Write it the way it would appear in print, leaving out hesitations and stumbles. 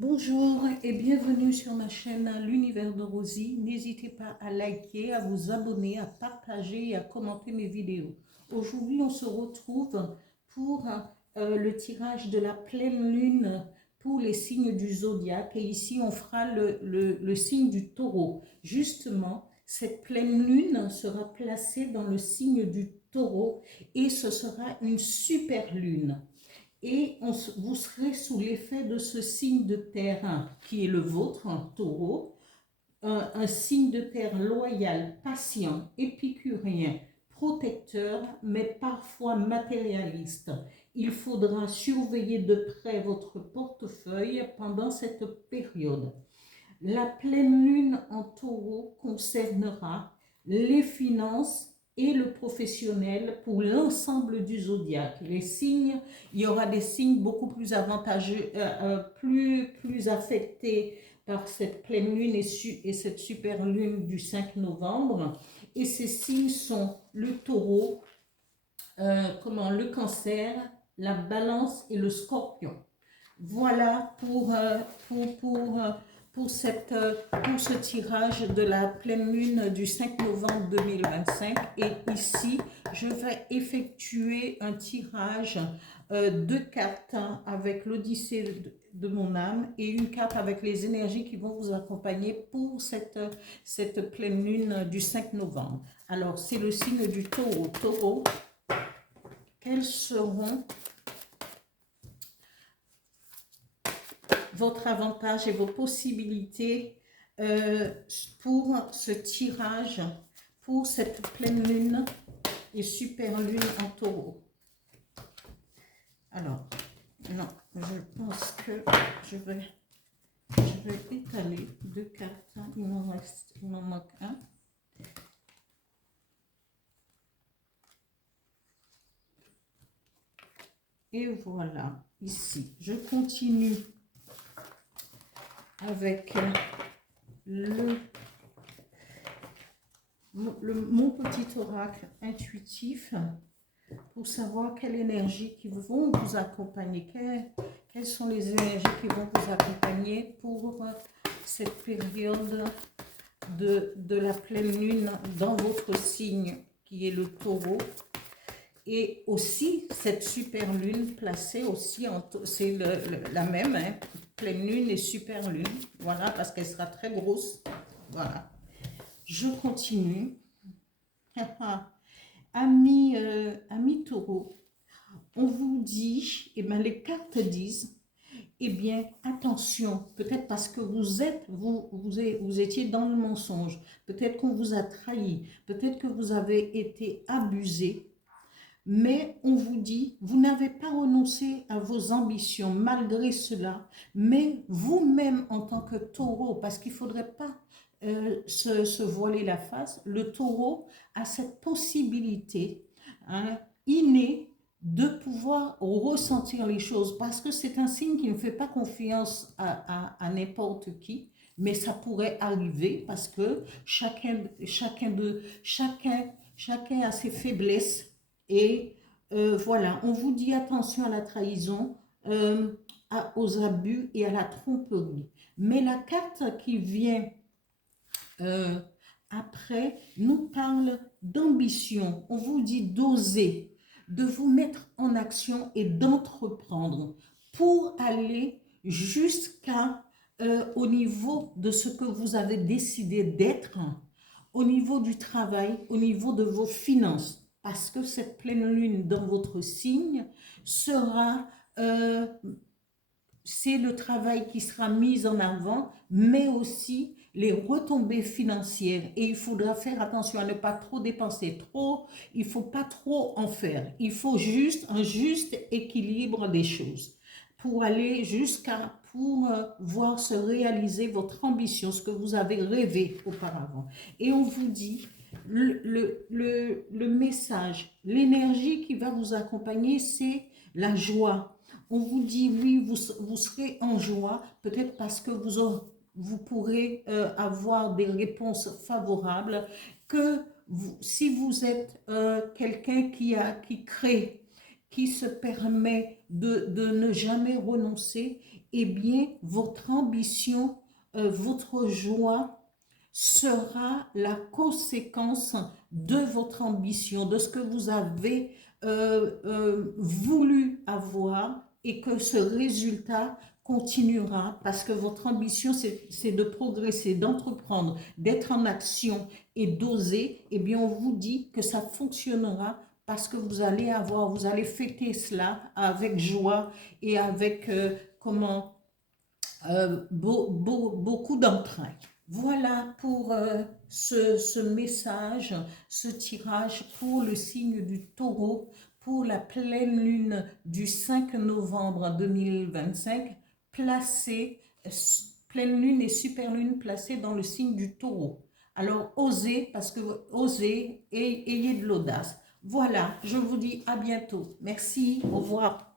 Bonjour et bienvenue sur ma chaîne L'Univers de Rosie. N'hésitez pas à liker, à vous abonner, à partager et à commenter mes vidéos. Aujourd'hui, on se retrouve pour le tirage de la pleine lune pour les signes du zodiaque. Et ici, on fera le signe du taureau. Justement, cette pleine lune sera placée dans le signe du taureau et ce sera une super lune et vous serez sous l'effet de ce signe de terre qui est le vôtre, un taureau, un signe de terre loyal, patient, épicurien, protecteur, mais parfois matérialiste. Il faudra surveiller de près votre portefeuille pendant cette période. La pleine lune en taureau concernera les finances et le professionnel pour l'ensemble du zodiaque. Les signes, il y aura des signes beaucoup plus avantageux, plus affectés par cette pleine lune et cette super lune du 5 novembre. Et ces signes sont le taureau, le cancer, la balance et le scorpion. Voilà pour ce tirage de la pleine lune du 5 novembre 2025. Et ici, je vais effectuer un tirage de cartes avec l'Odyssée de mon âme et une carte avec les énergies qui vont vous accompagner pour cette pleine lune du 5 novembre. Alors, c'est le signe du taureau. Taureau, quels seront votre avantage et vos possibilités pour ce tirage, pour cette pleine lune et super lune en taureau? Alors, non, je pense que je vais étaler deux cartes. Il m'en manque un. Et voilà, ici, je continue avec mon petit oracle intuitif pour savoir quelle énergie qui vont vous accompagner, quelles sont les énergies qui vont vous accompagner pour cette période de la pleine lune dans votre signe qui est le taureau. Et aussi cette super lune placée aussi, c'est la même, hein, pleine lune et super lune, voilà, parce qu'elle sera très grosse, voilà. Je continue. Amis taureau, on vous dit, et bien les cartes disent, eh bien attention, peut-être parce que vous étiez dans le mensonge, peut-être qu'on vous a trahi, peut-être que vous avez été abusé. Mais on vous dit, vous n'avez pas renoncé à vos ambitions malgré cela, mais vous-même en tant que taureau, parce qu'il ne faudrait pas se voiler la face, le taureau a cette possibilité innée de pouvoir ressentir les choses, parce que c'est un signe qui ne fait pas confiance à n'importe qui, mais ça pourrait arriver parce que chacun a ses faiblesses. Et voilà, on vous dit attention à la trahison, aux abus et à la tromperie. Mais la carte qui vient après nous parle d'ambition. On vous dit d'oser, de vous mettre en action et d'entreprendre pour aller jusqu'à au niveau de ce que vous avez décidé d'être, au niveau du travail, au niveau de vos finances. Parce que cette pleine lune dans votre signe sera, c'est le travail qui sera mis en avant, mais aussi les retombées financières. Et il faudra faire attention à ne pas trop dépenser trop, il ne faut pas trop en faire. Il faut juste un juste équilibre des choses pour aller pour voir se réaliser votre ambition, ce que vous avez rêvé auparavant. Et on vous dit, le message, l'énergie qui va vous accompagner, c'est la joie. On vous dit, oui, vous serez en joie, peut-être parce que vous pourrez avoir des réponses favorables, que si vous êtes quelqu'un qui crée, qui se permet de ne jamais renoncer, eh bien, votre ambition, votre joie sera la conséquence de votre ambition, de ce que vous avez voulu avoir et que ce résultat continuera parce que votre ambition, c'est de progresser, d'entreprendre, d'être en action et d'oser. Eh bien, on vous dit que ça fonctionnera parce que vous allez fêter cela avec joie et avec, beaucoup d'entrain. Voilà pour ce message, ce tirage pour le signe du taureau, pour la pleine lune du 5 novembre 2025, placée, pleine lune et super lune placées dans le signe du taureau. Alors osez, parce que osez et ayez de l'audace. Voilà, je vous dis à bientôt. Merci, au revoir.